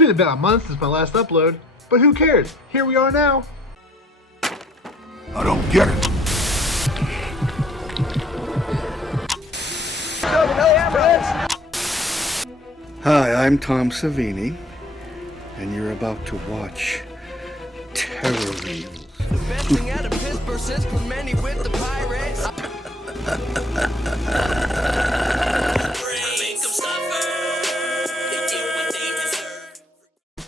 been about a month since my last upload, but who cares? Here we are now. I don't get it. Hi, I'm Tom Savini, and you're about to watch Terror Reels. The best thing out of Pittsburgh since Clemente with the Pirates.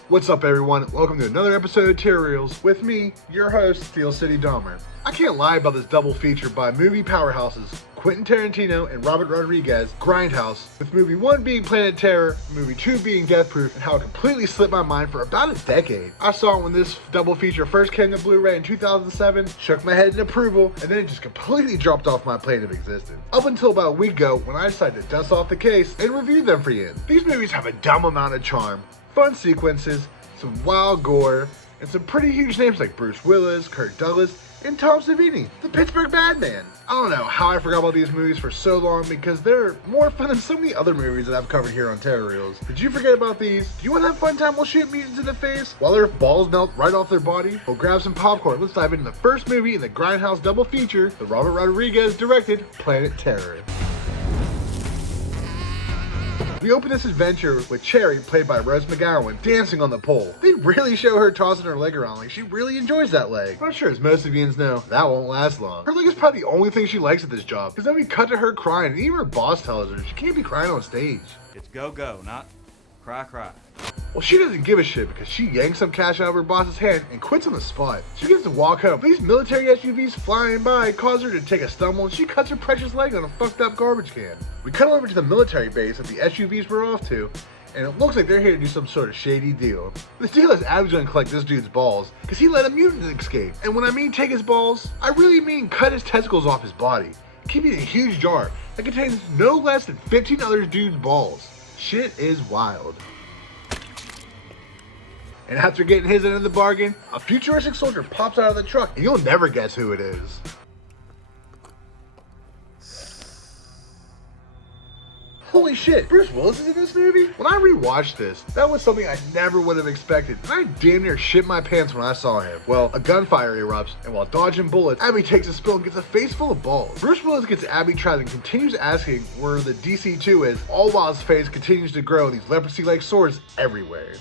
What's up, everyone? Welcome to another episode of Terror Reels with me, your host, Steel City Dahmer. I can't lie about this double feature by movie powerhouses Quentin Tarantino and Robert Rodriguez, Grindhouse, with movie 1 being Planet Terror, movie 2 being Death Proof, and how it completely slipped my mind for about a decade. I saw it when this double feature first came to Blu-ray in 2007, shook my head in approval, and then it just completely dropped off my plane of existence. Up until about a week ago, when I decided to dust off the case and review them for you. These movies have a dumb amount of charm, fun sequences, some wild gore, and some pretty huge names like Bruce Willis, Kirk Douglas, and Tom Savini, the Pittsburgh Badman. I don't know how I forgot about these movies for so long because they're more fun than so many other movies that I've covered here on Terror Reels. Did you forget about these? Do you want to have a fun time while shooting mutants in the face? While their balls melt right off their body? Well, grab some popcorn. Let's dive into the first movie in the Grindhouse double feature, the Robert Rodriguez directed Planet Terror. We open this adventure with Cherry, played by Rose McGowan, dancing on the pole. They really show her tossing her leg around like she really enjoys that leg. But I'm sure, as most of you know, that won't last long. Her leg is probably the only thing she likes at this job, because then we cut to her crying, and even her boss tells her she can't be crying on stage. It's go, not cry. Well, she doesn't give a shit because she yanks some cash out of her boss's hand and quits on the spot. She gets to walk home. These military SUVs flying by cause her to take a stumble, and she cuts her precious leg on a fucked up garbage can. We cut over to the military base that the SUVs were off to, and it looks like they're here to do some sort of shady deal. The deal is Abby's gonna collect this dude's balls because he let a mutant escape. And when I mean take his balls, I really mean cut his testicles off his body, keeping it in a huge jar that contains no less than 15 other dudes' balls. Shit is wild. And after getting his end of the bargain, a futuristic soldier pops out of the truck, and you'll never guess who it is. Holy shit, Bruce Willis is in this movie? When I rewatched this, that was something I never would have expected, and I damn near shit my pants when I saw him. Well, a gunfire erupts, and while dodging bullets, Abby takes a spill and gets a face full of balls. Bruce Willis gets Abby trapped and continues asking where the DC-2 is, all while his face continues to grow these leprosy-like sores everywhere.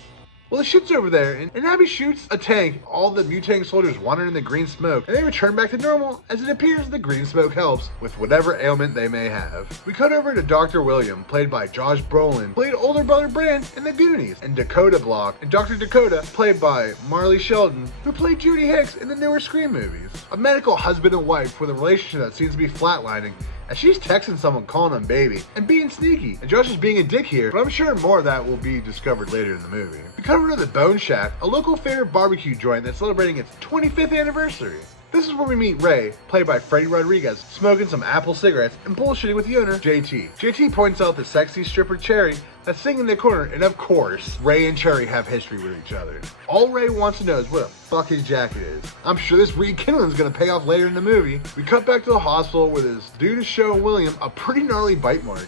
Well, the shit's over there, and Abby shoots a tank, all the mutating soldiers wander in the green smoke, and they return back to normal, as it appears the green smoke helps with whatever ailment they may have. We cut over to Dr. William, played by Josh Brolin, played older brother Brand in The Goonies, and Dakota Block, and Dr. Dakota, played by Marley Shelton, who played Judy Hicks in the newer Scream movies. A medical husband and wife with a relationship that seems to be flatlining, and she's texting someone calling him baby, and being sneaky. And Josh is being a dick here, but I'm sure more of that will be discovered later in the movie. We come over to the Bone Shack, a local favorite barbecue joint that's celebrating its 25th anniversary. This is where we meet Ray, played by Freddie Rodriguez, smoking some Apple cigarettes and bullshitting with the owner, JT. JT points out the sexy stripper Cherry that's singing in the corner, and of course, Ray and Cherry have history with each other. All Ray wants to know is what the fuck his jacket is. I'm sure this rekindling is gonna pay off later in the movie. We cut back to the hospital where this dude is showing William a pretty gnarly bite mark.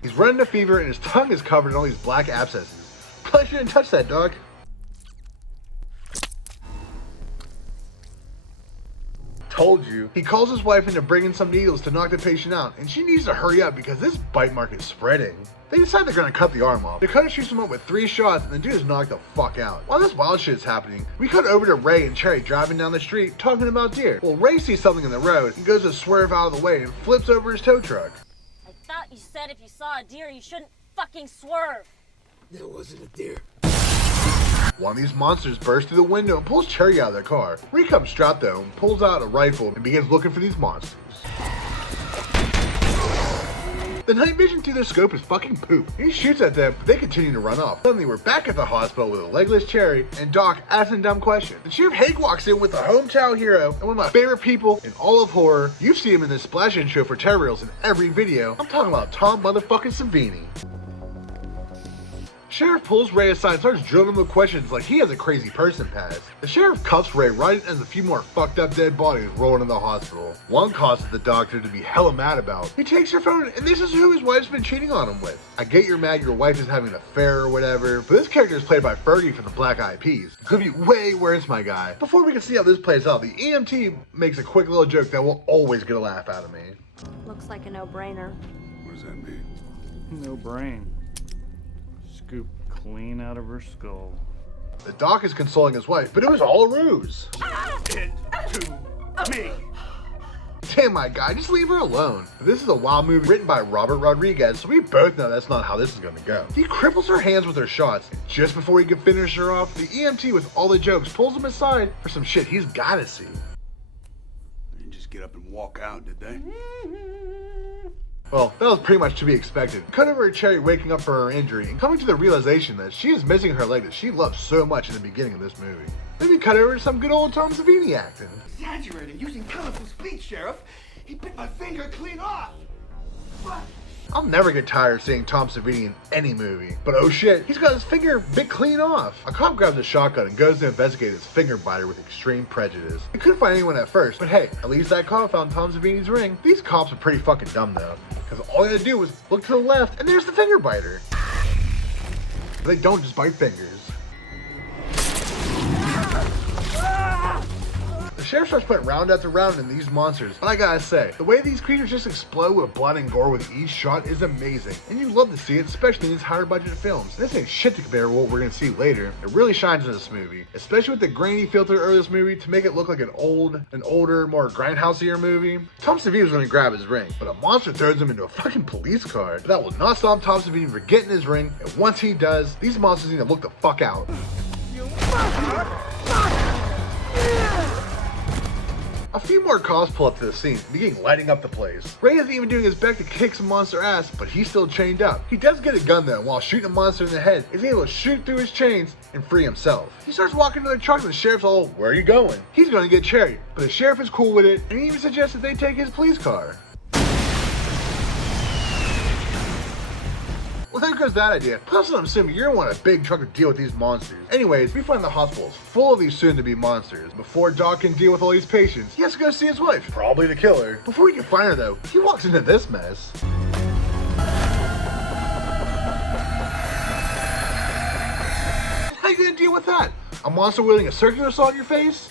He's running a fever and his tongue is covered in all these black abscesses. Probably shouldn't touch that, dog. Told you. He calls his wife into bringing some needles to knock the patient out, and she needs to hurry up because this bite mark is spreading. They decide they're gonna cut the arm off. Dakota shoots him up with 3 shots, and the dude is knocked the fuck out. While this wild shit is happening, we cut over to Ray and Cherry driving down the street talking about deer. Well, Ray sees something in the road and goes to swerve out of the way and flips over his tow truck. I thought you said if you saw a deer, you shouldn't fucking swerve. There wasn't a deer. One of these monsters bursts through the window and pulls Cherry out of the car. Ray comes strapped though and pulls out a rifle and begins looking for these monsters. The night vision through their scope is fucking poop. He shoots at them, but they continue to run off. Suddenly, we're back at the hospital with a legless Cherry, and Doc asks a dumb question. The Sheriff Haig walks in with a hometown hero, and one of my favorite people in all of horror. You see him in this splash intro for Terror Reels in every video. I'm talking about Tom motherfucking Savini. Sheriff pulls Ray aside and starts drilling him with questions like he has a crazy person pass. The sheriff cuffs Ray right as a few more fucked up dead bodies roll into the hospital. One causes the doctor to be hella mad about. He takes her phone and this is who his wife's been cheating on him with. I get you're mad your wife is having an affair or whatever, but this character is played by Fergie from the Black Eyed Peas. It could be way worse, my guy. Before we can see how this plays out, the EMT makes a quick little joke that will always get a laugh out of me. Looks like a no-brainer. What does that mean? No brain. Scoop clean out of her skull. The doc is consoling his wife, but it was all a ruse. It to me. Damn, my guy, just leave her alone. This is a wild movie written by Robert Rodriguez, so we both know that's not how this is gonna go. He cripples her hands with her shots, and just before he can finish her off, the EMT with all the jokes pulls him aside for some shit he's gotta see. They didn't just get up and walk out, did they? Well, that was pretty much to be expected. Cut over Cherry waking up for her injury and coming to the realization that she is missing her leg that she loved so much in the beginning of this movie. Then we cut over to some good old Tom Savini acting. Exaggerating, using colorful speech, Sheriff. He bit my finger clean off. What? I'll never get tired of seeing Tom Savini in any movie. But oh shit, he's got his finger bit clean off. A cop grabs a shotgun and goes to investigate his finger biter with extreme prejudice. He couldn't find anyone at first, but hey, at least that cop found Tom Savini's ring. These cops are pretty fucking dumb though, because all they had to do was look to the left and there's the finger biter. They don't just bite fingers. The sheriff starts putting round after round in these monsters, but I gotta say, the way these creatures just explode with blood and gore with each shot is amazing, and you love to see it, especially in these higher budget films. This ain't shit to compare to what we're gonna see later. It really shines in this movie, especially with the grainy filter of this movie to make it look like an older, more Grindhouse-ier movie. Tom Savini was gonna grab his ring, but a monster throws him into a fucking police car. But that will not stop Tom Savini from getting his ring, and once he does, these monsters need to look the fuck out. A few more cops pull up to the scene, beginning lighting up the place. Ray isn't even doing his best to kick some monster ass, but he's still chained up. He does get a gun though, and while shooting a monster in the head, is able to shoot through his chains and free himself. He starts walking to the truck and the sheriff's all, "Where are you going?" He's gonna get Cherry, but the sheriff is cool with it, and he even suggests that they take his police car. Well, there goes that idea. Plus, I'm assuming you're gonna want a big truck to deal with these monsters. Anyways, we find the hospital full of these soon-to-be monsters. Before Doc can deal with all these patients, he has to go see his wife, probably the killer. Before he can find her though, he walks into this mess. How you gonna deal with that? A monster wielding a circular saw in your face?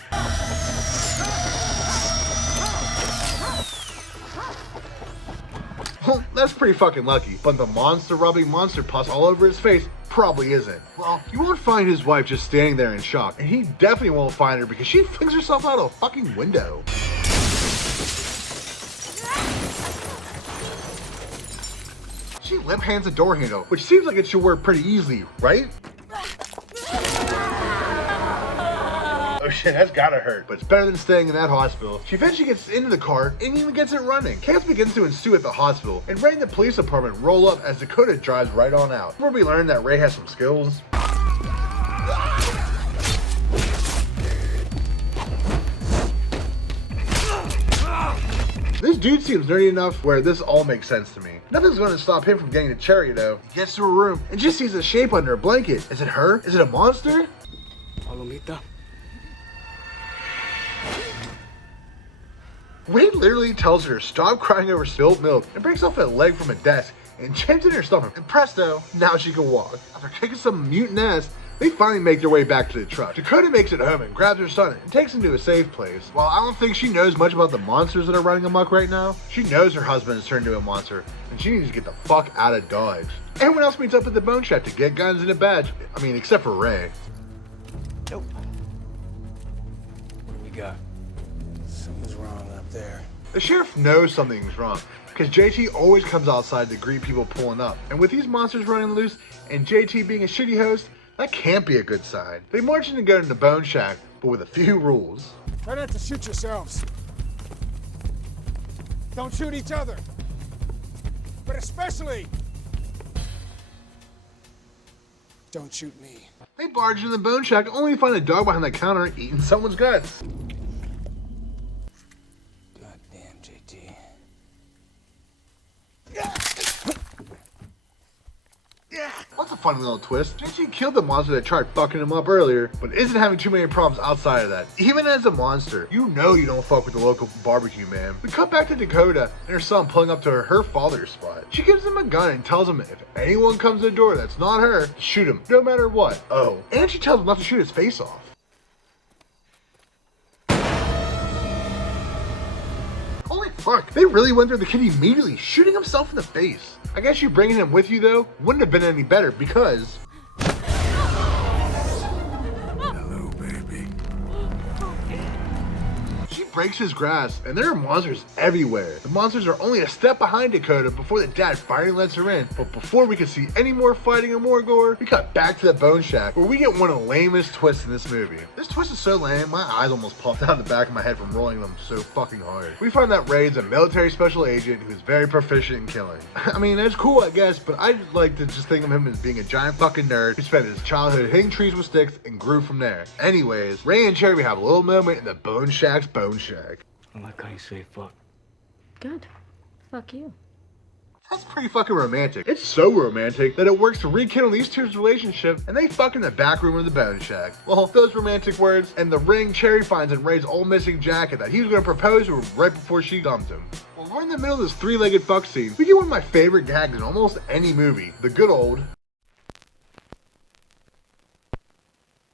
Well, that's pretty fucking lucky, but the monster rubbing monster pus all over his face probably isn't. Well, you won't find his wife just standing there in shock, and he definitely won't find her because she flings herself out of a fucking window. She limp hands a door handle, which seems like it should work pretty easily, right? Oh shit, that's gotta hurt, but it's better than staying in that hospital. She eventually gets into the car and even gets it running. Chaos begins to ensue at the hospital, and Ray and the police department roll up as Dakota drives right on out. Before we learn that Ray has some skills. This dude seems nerdy enough where this all makes sense to me. Nothing's gonna stop him from getting to Cherry though. He gets to her room and just sees a shape under a blanket. Is it her? Is it a monster? Palomita. Wade literally tells her to stop crying over spilled milk and breaks off a leg from a desk and jams in her stomach. And presto, now she can walk. After kicking some mutant ass, they finally make their way back to the truck. Dakota makes it home and grabs her son and takes him to a safe place. While I don't think she knows much about the monsters that are running amok right now, she knows her husband has turned into a monster and she needs to get the fuck out of Dodge. Everyone else meets up at the bone shack to get guns and a badge. I mean, except for Ray. Nope. What do we got? Something's wrong up there. The sheriff knows something's wrong because JT always comes outside to greet people pulling up. And with these monsters running loose and JT being a shitty host, that can't be a good sign. They march in and go into the bone shack, but with a few rules. Try not to shoot yourselves. Don't shoot each other. But especially, don't shoot me. They barge into the bone shack only to find a dog behind the counter eating someone's guts. Goddamn, JT. What That's a funny little twist. JT killed the monster that tried fucking him up earlier, but isn't having too many problems outside of that. Even as a monster, you know you don't fuck with the local barbecue man. We cut back to Dakota and her son pulling up to her father's spot. She gives him a gun and tells him if anyone comes to the door that's not her, to shoot him, no matter what. Oh, and she tells him not to shoot his face off. Holy fuck, they really went through the kid immediately, shooting himself in the face. I guess you bringing him with you though wouldn't have been any better because... Hello, baby. She breaks his grass, and there are monsters everywhere. The monsters are only a step behind Dakota before the dad finally lets her in. But before we can see any more fighting or more gore, we cut back to the Bone Shack, where we get one of the lamest twists in this movie. This twist is so lame, my eyes almost popped out of the back of my head from rolling them so fucking hard. We find that Ray's a military special agent who's very proficient in killing. I mean, that's cool, I guess, but I'd like to just think of him as being a giant fucking nerd who spent his childhood hitting trees with sticks and grew from there. Anyways, Ray and Cherry have a little moment in the Bone Shack's Bone Shack. I like how you say fuck. Good. Fuck you. That's pretty fucking romantic. It's so romantic that it works to rekindle these two's relationship, and they fuck in the back room of the Bone Shack. Well, those romantic words and the ring Cherry finds in Ray's old missing jacket that he was gonna propose to her right before she dumped him. Well, we're in the middle of this three-legged fuck scene. We get one of my favorite gags in almost any movie. The good old...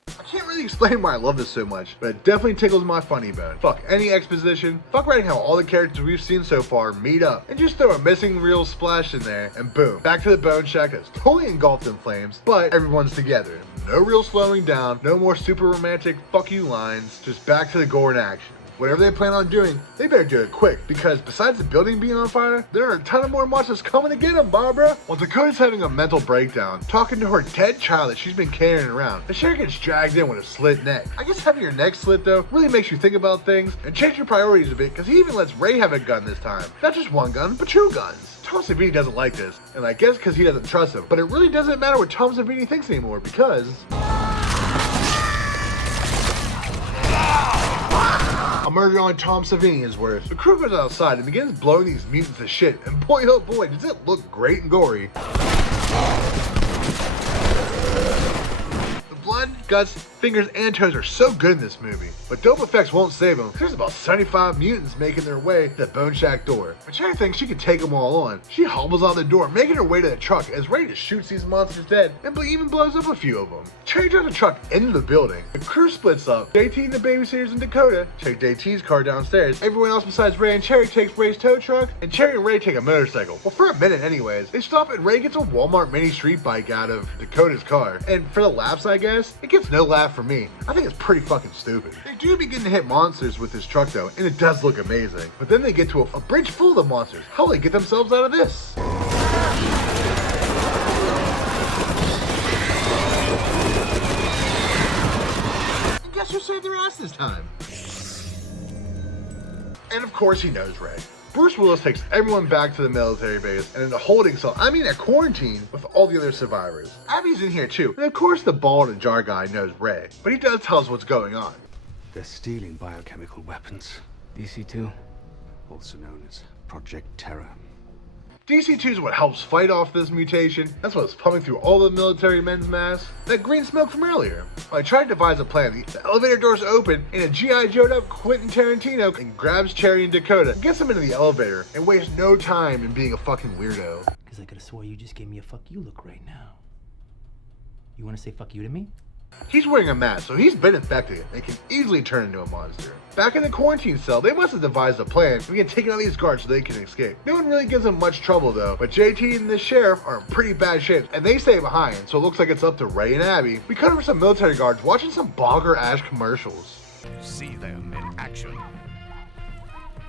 I can't really explain why I love this so much, but it definitely tickles my funny bone. Fuck any exposition, fuck writing how all the characters we've seen so far meet up, and just throw a missing reel splash in there, and boom, back to the Bone Shack that's totally engulfed in flames, but everyone's together. No real slowing down, no more super romantic fuck you lines, just back to the gore and action. Whatever they plan on doing, they better do it quick, because besides the building being on fire, there are a ton of more monsters coming to get them, Barbara. While Dakota's having a mental breakdown, talking to her dead child that she's been carrying around, the sheriff gets dragged in with a slit neck. I guess having your neck slit though, really makes you think about things and change your priorities a bit, because he even lets Ray have a gun this time. Not just one gun, but two guns. Tom Savini doesn't like this, and I guess because he doesn't trust him, but it really doesn't matter what Tom Savini thinks anymore, because... a murder on Tom Savini is worse. The crew goes outside and begins blowing these mutants to shit, and boy oh boy does it look great and gory. The blood, guts, fingers, and toes are so good in this movie, but dope effects won't save them. There's about 75 mutants making their way to the Bone Shack door. But Cherry thinks she can take them all on. She hobbles out the door, making her way to the truck as Ray just shoots these monsters dead and even blows up a few of them. Cherry drives the truck into the building. The crew splits up. JT and the babysitters and Dakota take JT's car downstairs. Everyone else besides Ray and Cherry takes Ray's tow truck, and Cherry and Ray take a motorcycle. Well, for a minute anyways. They stop and Ray gets a Walmart mini street bike out of Dakota's car. And for the laughs, I guess, it gets no laugh from me. I think it's pretty fucking stupid. They do begin to hit monsters with this truck though, and it does look amazing. But then they get to a bridge full of the monsters. How will they get themselves out of this? And guess who saved their ass this time? And of course he knows Ray. Bruce Willis takes everyone back to the military base and in a holding cell, a quarantine, with all the other survivors. Abby's in here too, and of course the bald and jar guy knows Ray, but he does tell us what's going on. They're stealing biochemical weapons, DC2. also known as Project Terror. DC2 is what helps fight off this mutation. That's what's pumping through all the military men's masks. That green smoke from earlier. While I tried to devise a plan, the elevator doors open and a G.I. Joe'd up Quentin Tarantino and grabs Cherry and Dakota and gets them into the elevator and wastes no time in being a fucking weirdo. Because I could have swore you just gave me a fuck you look right now. You want to say fuck you to me? He's wearing a mask, so he's been infected and can easily turn into a monster. Back in the quarantine cell, they must have devised a plan to begin taking out these guards so they can escape. No one really gives them much trouble though, but JT and the sheriff are in pretty bad shape, and they stay behind, so it looks like it's up to Ray and Abby. We cut over some military guards watching some Bogger Ash commercials. See them in action.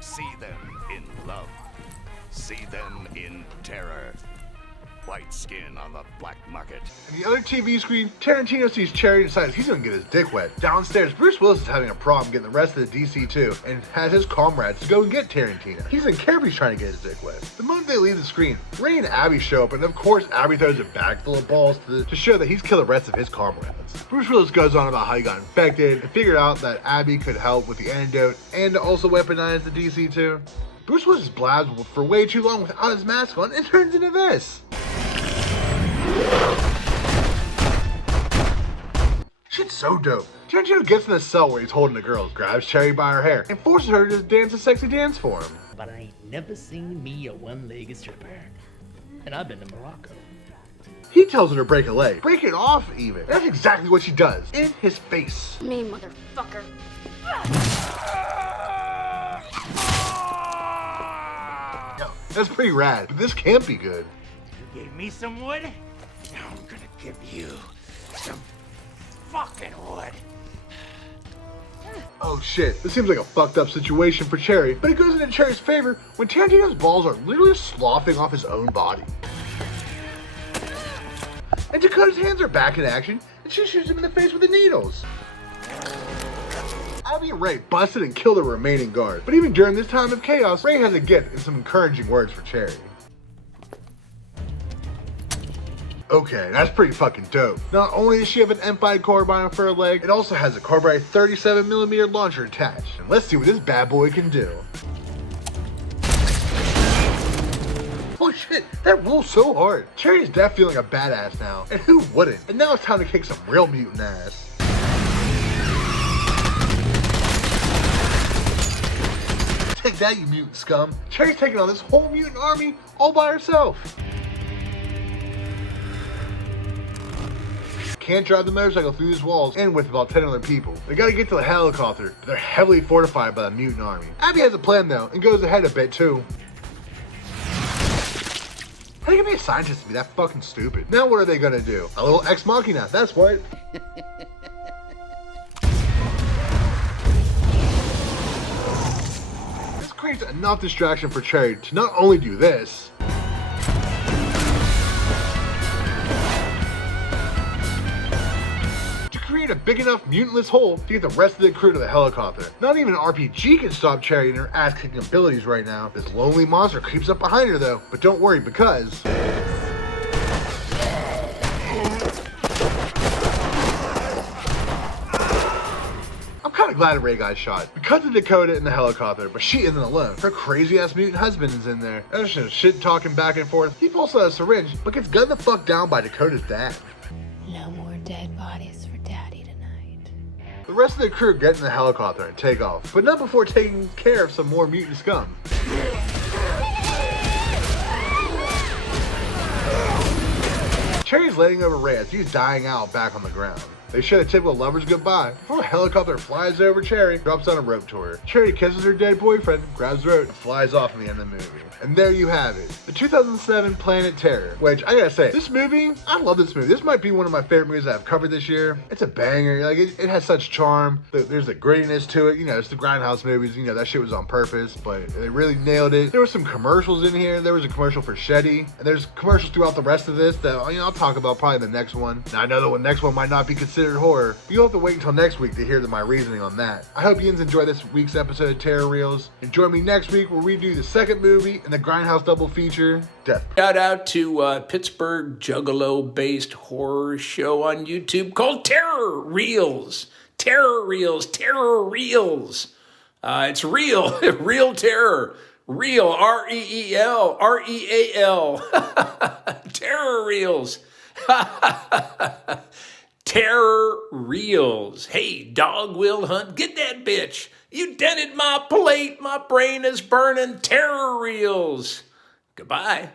See them in love. See them in terror. White skin on the black market. In the other TV screen, Tarantino sees Cherry and decides he's gonna get his dick wet. Downstairs, Bruce Willis is having a problem getting the rest of the DC2 and has his comrades to go and get Tarantino. He's in Carefree trying to get his dick wet. The moment they leave the screen, Ray and Abby show up, and of course Abby throws a bag full of balls to show that he's killed the rest of his comrades. Bruce Willis goes on about how he got infected and figured out that Abby could help with the antidote and to also weaponize the DC2. Bruce Willis blabs for way too long without his mask on and turns into this. so dope. Tarantino gets in the cell where he's holding the girls, grabs Cherry by her hair, and forces her to just dance a sexy dance for him. But I ain't never seen me a one-legged stripper. And I've been to Morocco. He tells her to break a leg. Break it off, even. And that's exactly what she does. In his face. Me, motherfucker. Yo, that's pretty rad, but this can't be good. You gave me some wood? Now I'm gonna give you some fucking wood. Oh shit, this seems like a fucked up situation for Cherry, but it goes into Cherry's favor when Tarantino's balls are literally sloughing off his own body. And Dakota's hands are back in action, and she shoots him in the face with the needles. Abby and Ray busted and killed the remaining guard, but even during this time of chaos, Ray has a gift and some encouraging words for Cherry. Okay, that's pretty fucking dope. Not only does she have an M5 carbine for her leg, it also has a carbine 37mm launcher attached. And let's see what this bad boy can do. Holy shit, that rolls so hard. Cherry is definitely feeling a badass now, and who wouldn't? And now it's time to kick some real mutant ass. Take that, you mutant scum. Cherry's taking on this whole mutant army all by herself. Can't drive the motorcycle through these walls and with about 10 other people. They gotta get to the helicopter, but they're heavily fortified by the mutant army. Abby has a plan though, and goes ahead a bit too. How do you get me a scientist to be that fucking stupid? Now what are they gonna do? A little ex machina, that's what. This creates enough distraction for Cherry to not only do this, create a big enough mutantless hole to get the rest of the crew to the helicopter. Not even an RPG can stop Cherry and her ass-kicking abilities right now. This lonely monster creeps up behind her though, but don't worry because... I'm kinda glad Ray got shot. We cut to Dakota in the helicopter, but she isn't alone. Her crazy-ass mutant husband is in there. There's just shit talking back and forth. He pulls out a syringe, but gets gunned the fuck down by Dakota's dad. No more dead bodies for Daddy tonight. The rest of the crew get in the helicopter and take off, but not before taking care of some more mutant scum. Cherry's laying over Ray as he's dying out back on the ground. They share a typical lover's goodbye before a helicopter flies over Cherry, drops on a rope to her. Cherry kisses her dead boyfriend, grabs the rope, and flies off in the end of the movie. And there you have it, the 2007 Planet Terror, which I gotta say, this movie, I love this movie. This might be one of my favorite movies I've covered this year. It's a banger, like it has such charm. There's the grittiness to it, you know, it's the Grindhouse movies, you know, that shit was on purpose, but they really nailed it. There were some commercials in here. There was a commercial for Shetty, and there's commercials throughout the rest of this that, you know, I'll talk about probably the next one. Now I know the next one might not be considered horror. You'll have to wait until next week to hear my reasoning on that. I hope you enjoyed this week's episode of Terror Reels, and join me next week where we do the second movie in the Grindhouse double feature, Death. Shout out to Pittsburgh Juggalo-based horror show on YouTube called Terror Reels. Terror Reels. Terror Reels. It's real. Real terror. Real. R-E-E-L. R-E-A-L. Terror Reels. Terror Reels. Hey, dog will hunt. Get that bitch. You dented my plate. My brain is burning. Terror Reels. Goodbye.